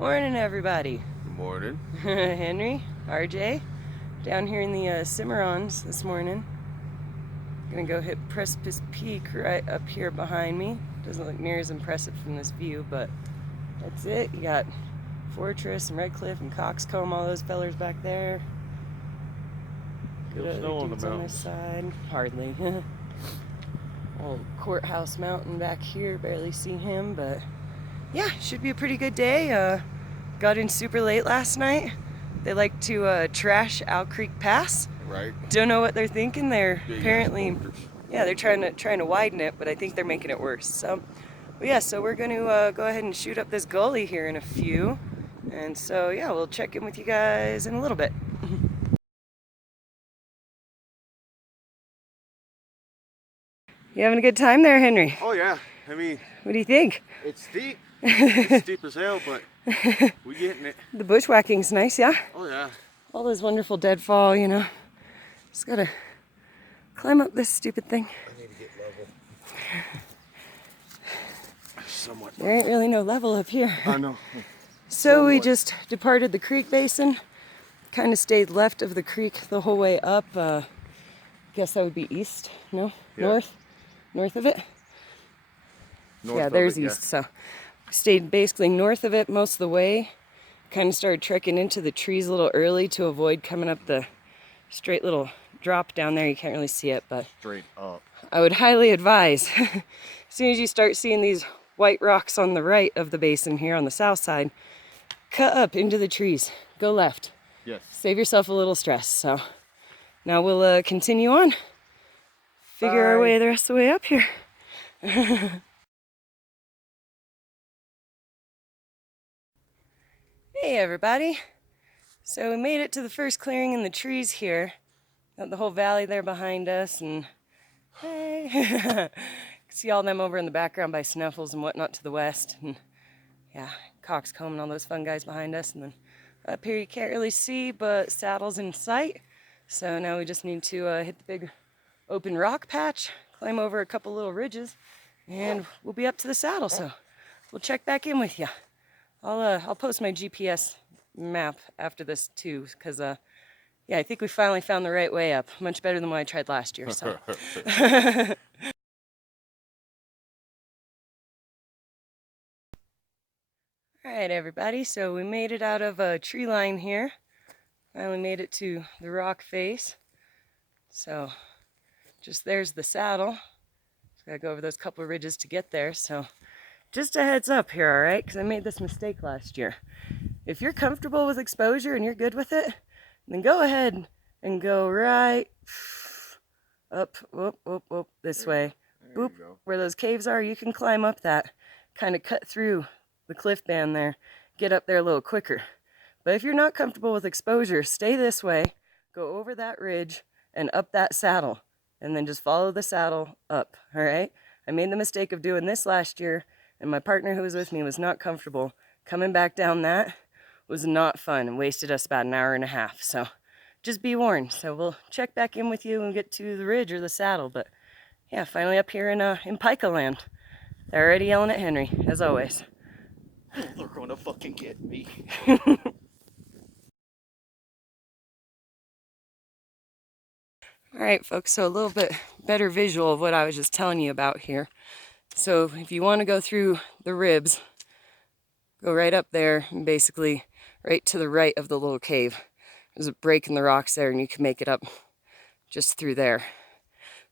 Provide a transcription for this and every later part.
Morning, everybody. Good morning. Henry, RJ, down here in the Cimmarons this morning. Gonna go hit Precipice Peak right up here behind me. Doesn't look near as impressive from this view, but that's it. You got Fortress and Red Cliff and Coxcomb, all those fellers back there. Good snow on the on this side. Hardly. Old Courthouse Mountain back here, barely see him, but yeah, should be a pretty good day. Got in super late last night. They like to trash Owl Creek Pass. Right. Don't know what they're thinking. They're Big apparently, yeah, they're trying to widen it, but I think they're making it worse. So, but yeah, so we're going to go ahead and shoot up this gully here in a few. And so, yeah, we'll check in with you guys in a little bit. You having a good time there, Henry? Oh yeah. I mean, what do you think? it's steep. It's steep as hell, but we're getting it. The bushwhacking's nice, yeah? Oh yeah. All those wonderful deadfall, you know. Just gotta climb up this stupid thing. I need to get level. Somewhat. There ain't really no level up here. I know. So we just departed the creek basin. Kind of stayed left of the creek the whole way up. Guess that would be east, no? Yeah. North? North of it? North yeah, of there's it, east. So we stayed basically north of it most of the way. Kind of started trekking into the trees a little early to avoid coming up the straight little drop down there. You can't really see it, but straight up. I would highly advise, as soon as you start seeing these white rocks on the right of the basin here on the south side, cut up into the trees. Go left. Yes. Save yourself a little stress. So now we'll continue on. Figure our way the rest of the way up here. Hey everybody. So we made it to the first clearing in the trees here. Got the whole valley there behind us, and hey. See all them over in the background by Snuffles and whatnot to the west. And yeah, Coxcomb and all those fun guys behind us. And then up here you can't really see, but Saddle's in sight. So now we just need to hit the big open rock patch, climb over a couple little ridges, and we'll be up to the Saddle. So we'll check back in with you. I'll post my GPS map after this too, because yeah, I think we finally found the right way up. Much better than what I tried last year. So. All right, everybody. So we made it out of a tree line here. Finally made it to the rock face. So just there's the Saddle. Just gotta go over those couple of ridges to get there. So just a heads up here, all right? Because I made this mistake last year. If you're comfortable with exposure and you're good with it, then go ahead and go right up, whoop, this way. Boop, where those caves are, you can climb up that, kind of cut through the cliff band there, get up there a little quicker. But if you're not comfortable with exposure, stay this way, go over that ridge and up that Saddle, and then just follow the Saddle up, all right? I made the mistake of doing this last year, and my partner who was with me was not comfortable. Coming back down that was not fun and wasted us about an hour and a half. So just be warned. So we'll check back in with you when we get to the ridge or the Saddle. But yeah, finally up here in Pica land. They're already yelling at Henry, as always. They're gonna fucking get me. All right, folks, so a little bit better visual of what I was just telling you about here. So if you want to go through the ribs, go right up there and basically right to the right of the little cave. There's a break in the rocks there and you can make it up just through there.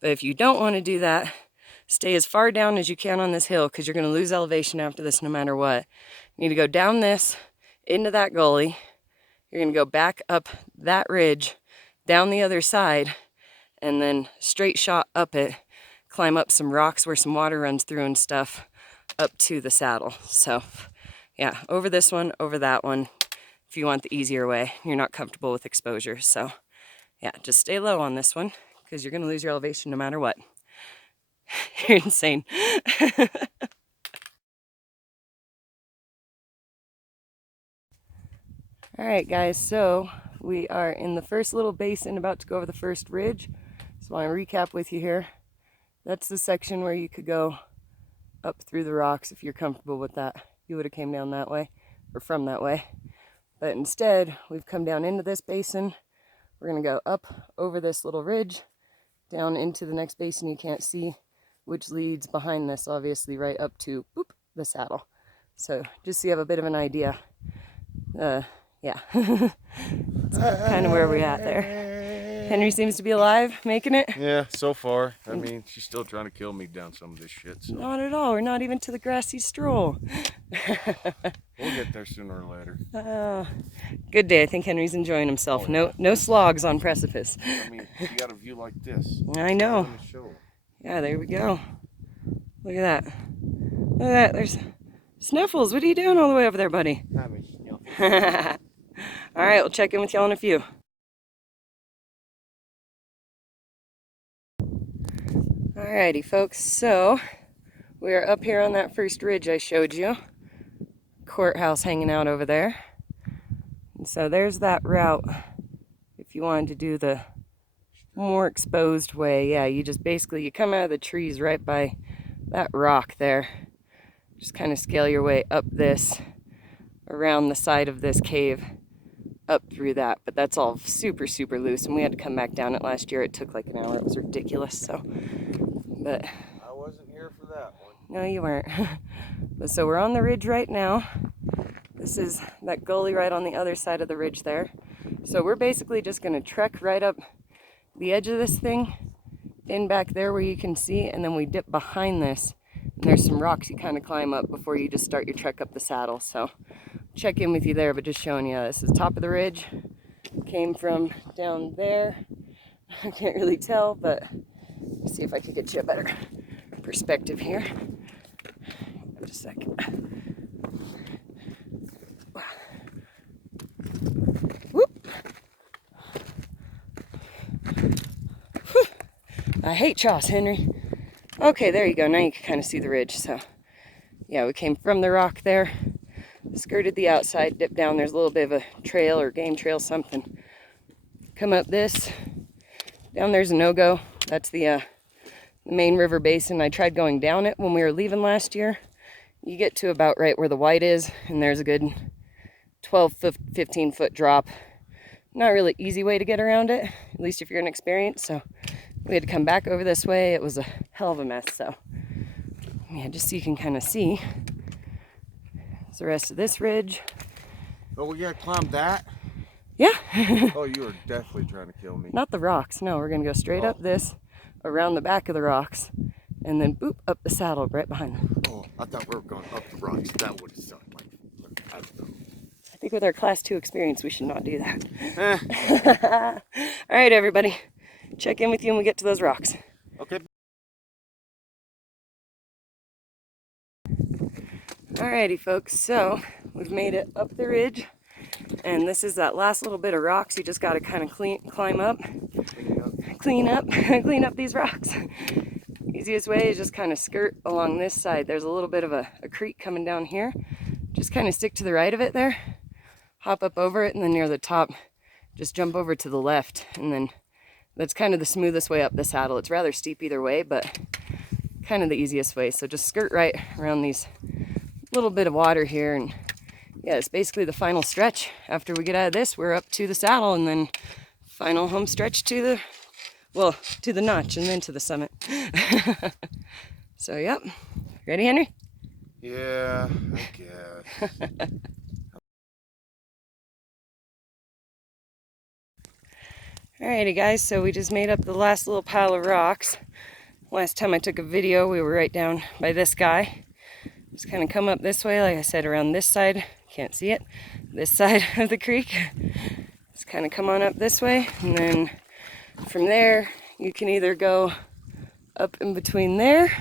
But if you don't want to do that, stay as far down as you can on this hill because you're going to lose elevation after this no matter what. You need to go down this, into that gully. You're going to go back up that ridge, down the other side, and then straight shot up it, climb up some rocks where some water runs through and stuff, up to the Saddle. So yeah, over this one, over that one, if you want the easier way, you're not comfortable with exposure. So yeah, just stay low on this one because you're going to lose your elevation no matter what. You're insane. All right, guys, so we are in the first little basin, about to go over the first ridge. So I want to recap with you here. That's the section where you could go up through the rocks if you're comfortable with that. You would have came down that way. or from that way. But instead, we've come down into this basin. We're gonna go up over this little ridge, down into the next basin you can't see, which leads behind this, obviously, right up to boop, the saddle. So just so you have a bit of an idea. Yeah, it's kind of where we're at there. Henry seems to be alive, making it. Yeah, so far. I mean, she's still trying to kill me down some of this shit. So. Not at all. We're not even to the grassy stroll. We'll get there sooner or later. Good day. I think Henry's enjoying himself. Oh, yeah. No slogs on Precipice. I mean, you got a view like this. I know. Yeah, there we go. Look at that. Look at that. There's Sniffles. What are you doing all the way over there, buddy? All right, we'll check in with y'all in a few. Alrighty, folks. So we are up here on that first ridge I showed you. Courthouse hanging out over there. And so there's that route. If you wanted to do the more exposed way, yeah, you just basically, you come out of the trees right by that rock there. Just kind of scale your way up this, around the side of this cave, up through that. But that's all super, super loose, and we had to come back down it last year. It took like an hour. It was ridiculous, so. But I wasn't here for that one. No, you weren't. But so we're on the ridge right now. This is that gully right on the other side of the ridge there. So we're basically just going to trek right up the edge of this thing, in back there where you can see, and then we dip behind this. And there's some rocks you kind of climb up before you just start your trek up the saddle. So check in with you there, but just showing you, this is top of the ridge. Came from down there. I can't really tell, but let's see if I can get you a better perspective here. Just a second. Whoop. Whew. I hate Choss, Henry. Okay, there you go. Now you can kind of see the ridge. So, yeah, we came from the rock there, skirted the outside, dipped down. There's a little bit of a trail or game trail, something. Come up this. Down there's a no-go. That's the main river basin. I tried going down it when we were leaving last year. You get to about right where the white is, and there's a good 12, 15 foot drop. Not really easy way to get around it, at least if you're inexperienced. So we had to come back over this way. It was a hell of a mess. So yeah, just so you can kind of see. There's the rest of this ridge. Oh, we gotta climb that? Yeah. Oh, you are definitely trying to kill me. Not the rocks. No, we're gonna go straight up this, around the back of the rocks, and then boop up the saddle right behind them. Oh, I thought we were going up the rocks. That would have sucked. Like, I don't know. I think with our class 2 experience, we should not do that. All right, everybody. Check in with you when we get to those rocks. Okay. Alrighty, folks. So we've made it up the ridge, and this is that last little bit of rocks. You just got to kind of climb up, clean up these rocks. Easiest way is just kind of skirt along this side. There's a little bit of a creek coming down here. Just kind of stick to the right of it there, hop up over it, and then near the top, just jump over to the left, and then that's kind of the smoothest way up the saddle. It's rather steep either way, but kind of the easiest way. So just skirt right around these little bit of water here, and yeah, it's basically the final stretch. After we get out of this, we're up to the saddle, and then final home stretch to the, well, to the notch, and then to the summit. So, yep. Ready, Henry? Yeah, I guess. Alrighty, guys, so we just made up the last little pile of rocks. Last time I took a video, we were right down by this guy. Just kind of come up this way, like I said, around this side. Can't see it. This side of the creek. Just kind of come on up this way, and then from there, you can either go up in between there,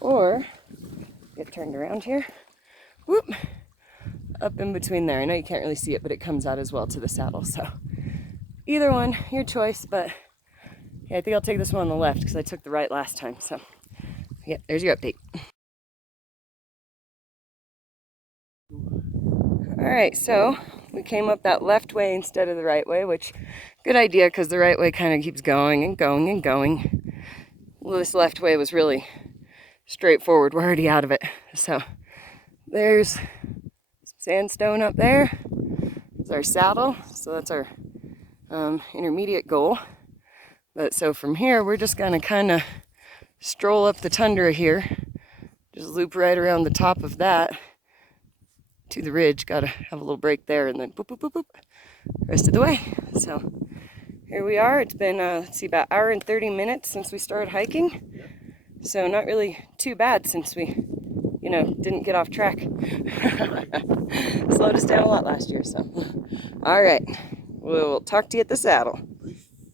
or get turned around here. Whoop! Up in between there. I know you can't really see it, but it comes out as well to the saddle, so either one, your choice, but yeah, I think I'll take this one on the left because I took the right last time, so yeah, there's your update. Alright, so we came up that left way instead of the right way, which, good idea, because the right way kind of keeps going and going and going. Well, this left way was really straightforward. We're already out of it. So there's some Sandstone up there is our saddle, so that's our intermediate goal. But so from here, we're just gonna kind of stroll up the tundra here, just loop right around the top of that to the ridge. Gotta have a little break there, and then boop, boop, boop, boop, rest of the way. So here we are. It's been, let's see, about an hour and 30 minutes since we started hiking. So not really too bad since we, you know, didn't get off track. Slowed us down a lot last year, so. All right, we'll talk to you at the saddle.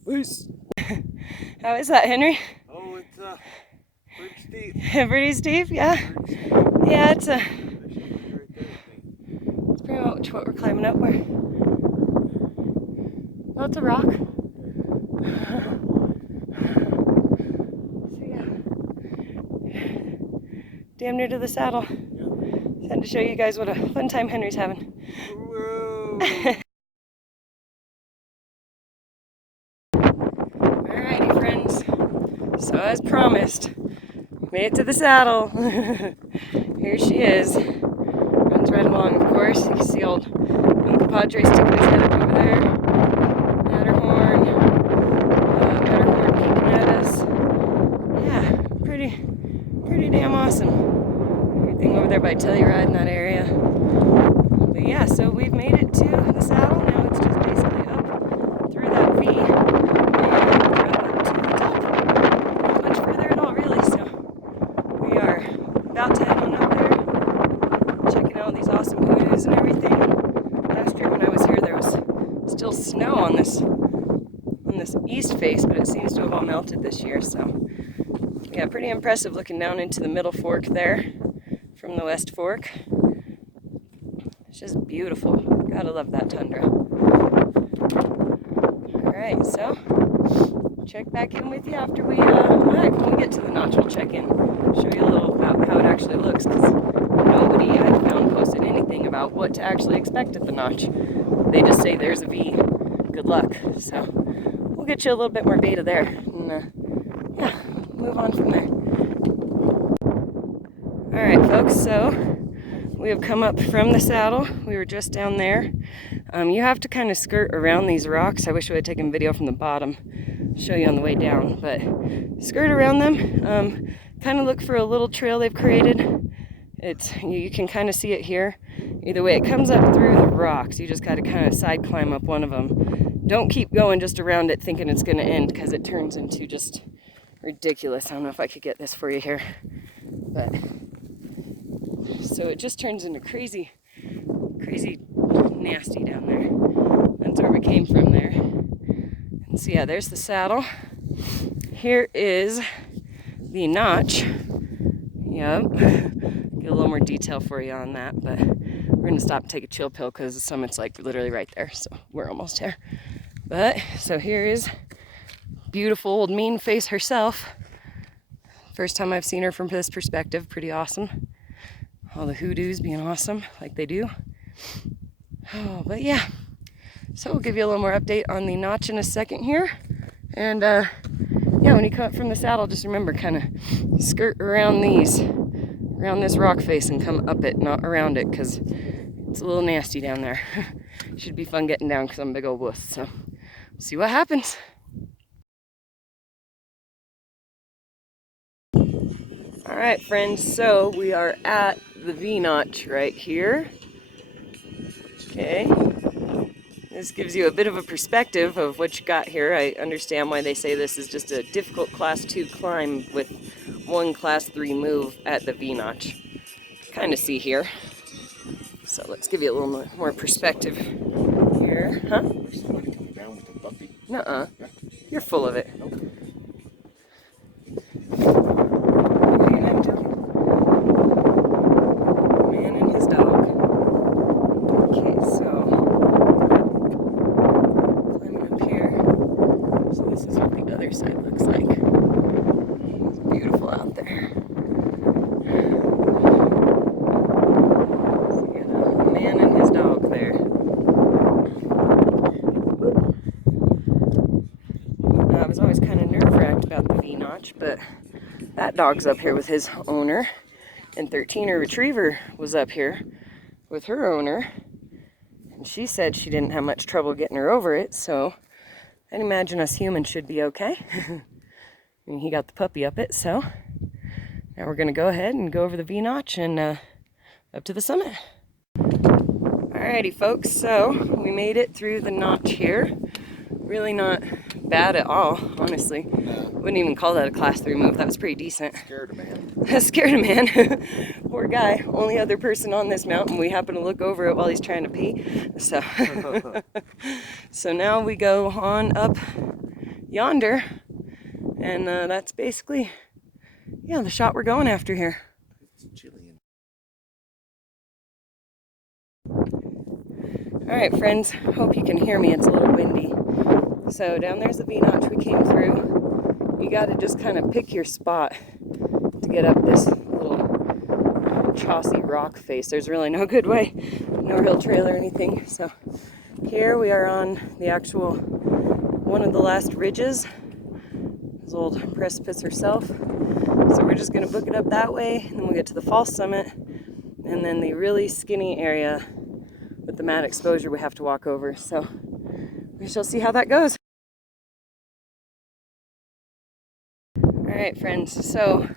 Peace. How is that, Henry? Oh, it's pretty steep. Pretty steep, yeah? Yeah, it's pretty much what we're climbing up. Oh, it's a rock. So yeah, damn near to the saddle. Just had to show you guys what a fun time Henry's having. Whoa. Alrighty, friends. So as promised, made it to the saddle. Here she is. Runs right along, of course. You can see old Uncle Padre sticking his head up over there. Matterhorn peeking at us. Yeah, pretty damn awesome. Everything over there by Telluride in that area. But yeah, so we've made it to the saddle. Now it's just basically up through that V and up to the top. Not much further at all, really. So we are about to head on up there, checking out these awesome hoodoos and everything. Last year when I was here, there was still snow on this east face, but it seems to have all melted this year. So yeah, pretty impressive looking down into the middle fork there from the west fork. It's just beautiful. Gotta love that tundra. Alright, so check back in with you after we when we get to the notch. We'll check in, show you a little about how it actually looks, because nobody I've found posted anything about what to actually expect at the notch. They just say there's a V. Good luck. So we'll get you a little bit more data there, and yeah, move on from there. Alright folks, so we have come up from the saddle. We were just down there. You have to kind of skirt around these rocks. I wish I would have taken video from the bottom, show you on the way down, but skirt around them. Kind of look for a little trail they've created. You can kind of see it here. Either way, it comes up through the rocks. You just got to kind of side climb up one of them. Don't keep going just around it thinking it's going to end, because it turns into just ridiculous. I don't know if I could get this for you here, but so it just turns into crazy nasty down there. That's where we came from there. And so yeah, there's the saddle. Here is the notch. Yep. Get a little more detail for you on that, but we're gonna stop and take a chill pill because the summit's like literally right there, so we're almost there. But so here is beautiful old mean face herself. First time I've seen her from this perspective. Pretty awesome. All the hoodoos being awesome like they do. Oh, but yeah, so we'll give you a little more update on the notch in a second here. And yeah, when you come up from the saddle, just remember, kind of skirt around this rock face and come up it, not around it, because it's a little nasty down there. Should be fun getting down because I'm a big old wuss. So see what happens. All right, friends, so we are at the V-notch right here. Okay, this gives you a bit of a perspective of what you got here. I understand why they say this is just a difficult Class 2 climb with one Class 3 move at the V-notch. Kind of see here. So let's give you a little more perspective here. Huh? Nuh-uh. You're full of it. But that dog's up here with his owner, and 13er retriever was up here with her owner, and she said she didn't have much trouble getting her over it, so I'd imagine us humans should be okay. And he got the puppy up it, so now we're gonna go ahead and go over the V-notch and up to the summit. Alrighty folks, so we made it through the notch here. Really not bad at all, honestly. No. Wouldn't even call that a class 3 move. That was pretty decent. Scared a man. Scared a man. Poor guy. Only other person on this mountain. We happen to look over it while he's trying to pee. So, so now we go on up yonder, and that's basically, yeah, the shot we're going after here. It's chilly. Alright friends, hope you can hear me. It's a little windy. So down there's the V-notch we came through. You gotta just kind of pick your spot to get up this little chossy rock face. There's really no good way, no real trail or anything. So here we are on the actual, one of the last ridges. This old precipice herself. So we're just gonna book it up that way, and then we'll get to the false summit, and then the really skinny area with the mad exposure we have to walk over. So we shall see how that goes. All right, friends, so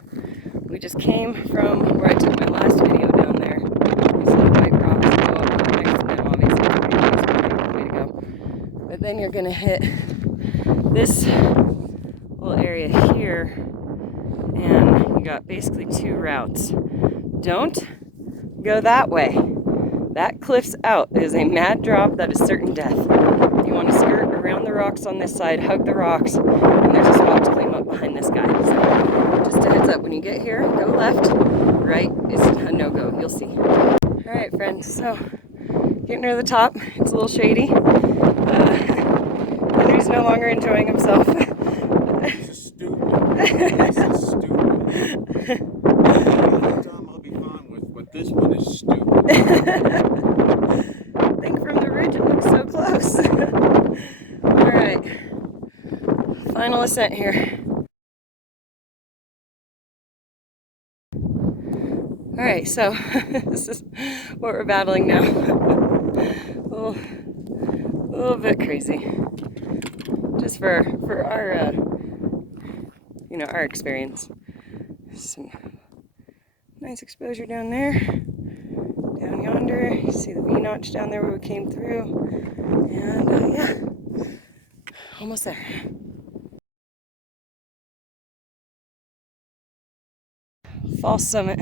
we just came from where I took my last video down there. These little white rocks go up next to them, obviously. Pretty nice, pretty way to go. But then you're gonna hit this little area here, and you got basically 2 routes. Don't go that way. That cliff's out. It is a mad drop that is certain death. You want to skirt around the rocks on this side, hug the rocks, and there's a spot to climb up behind this guy. So just a heads up, when you get here, go left. Right is a no-go. You'll see. All right, friends. So getting near the top. It's a little shady. Henry's no longer enjoying himself. This is stupid. This is stupid. Another time I'll be fine with, but this one is stupid. I think from the ridge it looks so close. Alright, final ascent here. Alright, so this is what we're battling now. a little bit crazy. Just for our, you know, our experience. Some nice exposure down there. Down yonder, you see the V-notch down there where we came through, and yeah, almost there. False summit,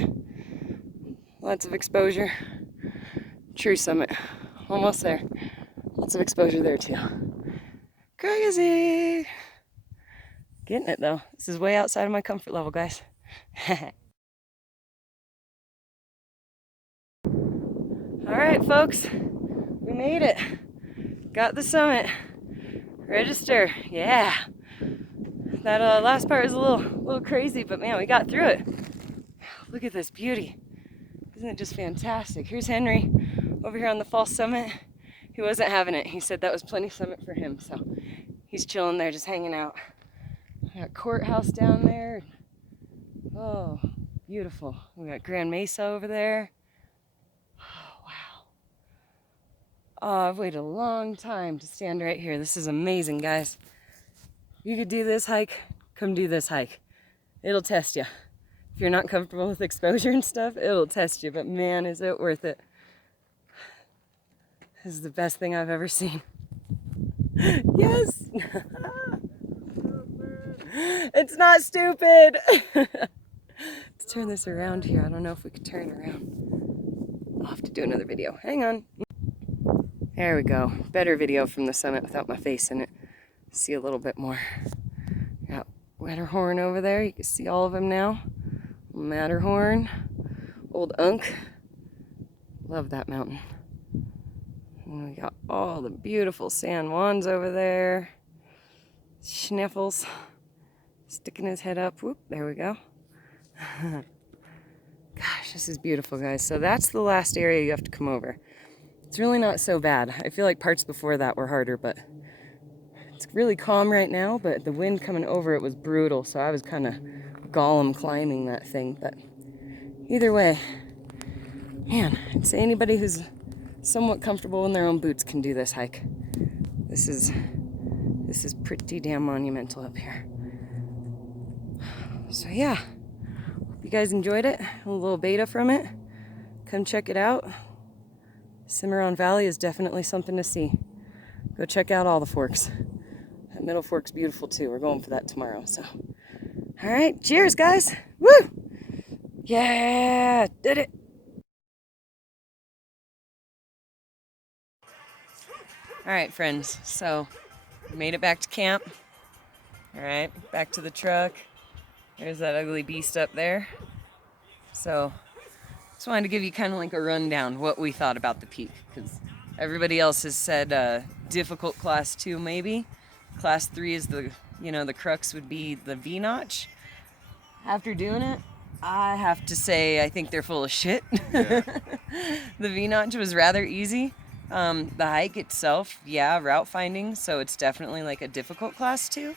lots of exposure. True summit, almost there. Lots of exposure there too. Crazy! Getting it though. This is way outside of my comfort level, guys. Alright folks, we made it. Got the summit. Register, yeah. That last part was a little crazy, but man, we got through it. Look at this beauty. Isn't it just fantastic? Here's Henry over here on the false summit. He wasn't having it. He said that was plenty summit for him, so he's chilling there, just hanging out. Got courthouse down there. Oh, beautiful. We got Grand Mesa over there. Oh, I've waited a long time to stand right here. This is amazing, guys. You could do this hike, come do this hike. It'll test you. If you're not comfortable with exposure and stuff, it'll test you, but man, is it worth it. This is the best thing I've ever seen. Yes! It's not stupid! Let's turn this around here. I don't know if we could turn around. I'll have to do another video. Hang on. There we go. Better video from the summit without my face in it. See a little bit more. Got Wetterhorn over there. You can see all of them now. Matterhorn. Old Unk. Love that mountain. And we got all the beautiful San Juans over there. Schniffles. Sticking his head up. Whoop, there we go. Gosh, this is beautiful, guys. So that's the last area you have to come over. It's really not so bad. I feel like parts before that were harder, but it's really calm right now, but the wind coming over it was brutal, so I was kind of Gollum climbing that thing, but either way, Man, I'd say anybody who's somewhat comfortable in their own boots can do this hike. This is pretty damn monumental up here. So yeah, hope you guys enjoyed it. A little beta from it. Come check it out. Cimarron Valley is definitely something to see. Go check out all the forks. That middle fork's beautiful too. We're going for that tomorrow. So, all right, cheers, guys. Woo! Yeah, did it. All right, friends. So, we made it back to camp. All right, back to the truck. There's that ugly beast up there. So, just wanted to give you kind of like a rundown what we thought about the peak, because everybody else has said difficult class 2 maybe. Class 3 is the crux would be the V-notch. After doing it, I have to say I think they're full of shit. Yeah. The V-notch was rather easy. The hike itself, yeah, route finding, so it's definitely like a difficult class 2.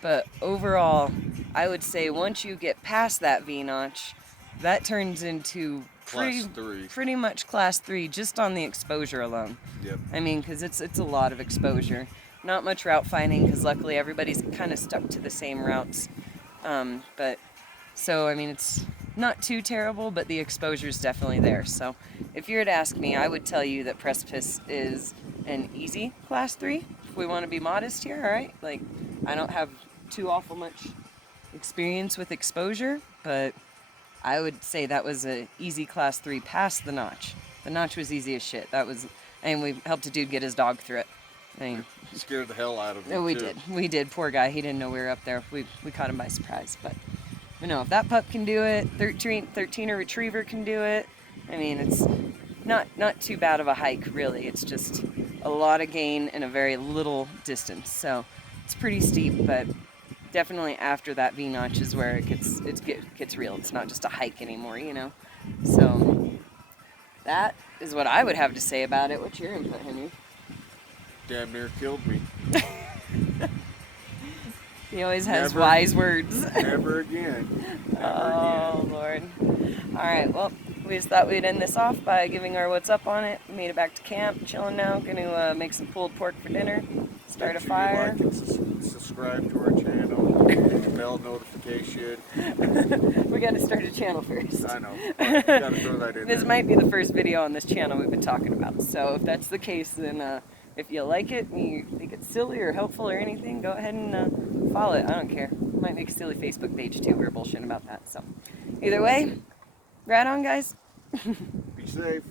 But overall, I would say once you get past that V-notch, that turns into pretty much class 3 just on the exposure alone. Yep. I mean, because it's a lot of exposure. Not much route finding, because luckily everybody's kind of stuck to the same routes. So I mean, it's not too terrible, but the exposure's definitely there. So if you were to ask me, I would tell you that Precipice is an easy class 3. If we want to be modest here, all right? Like, I don't have too awful much experience with exposure, but I would say that was a easy class 3 past the notch. The notch was easy as shit. And we helped a dude get his dog through it. I mean, Scared the hell out of him. oh, we did. Poor guy. He didn't know we were up there. We caught him by surprise. But if that pup can do it, 13er retriever can do it. I mean, it's not too bad of a hike, really. It's just a lot of gain in a very little distance. So it's pretty steep, but definitely after that V-notch is where it gets real. It's not just a hike anymore, So that is what I would have to say about it. What's your input, Henry? Damn near killed me. He always has wise words. Never again. Oh, Lord. All right, well, we just thought we'd end this off by giving our what's up on it. We made it back to camp, chilling now. Going to make some pulled pork for dinner, start a fire. Like and subscribe to our channel, hit the bell notification. We got to start a channel first. I know. Got to throw that in This there. might be the first video on this channel we've been talking about. So if that's the case, then if you like it and you think it's silly or helpful or anything, go ahead and follow it. I don't care. Might make a silly Facebook page too. We're bullshitting about that. So either way, right on, guys. Be safe.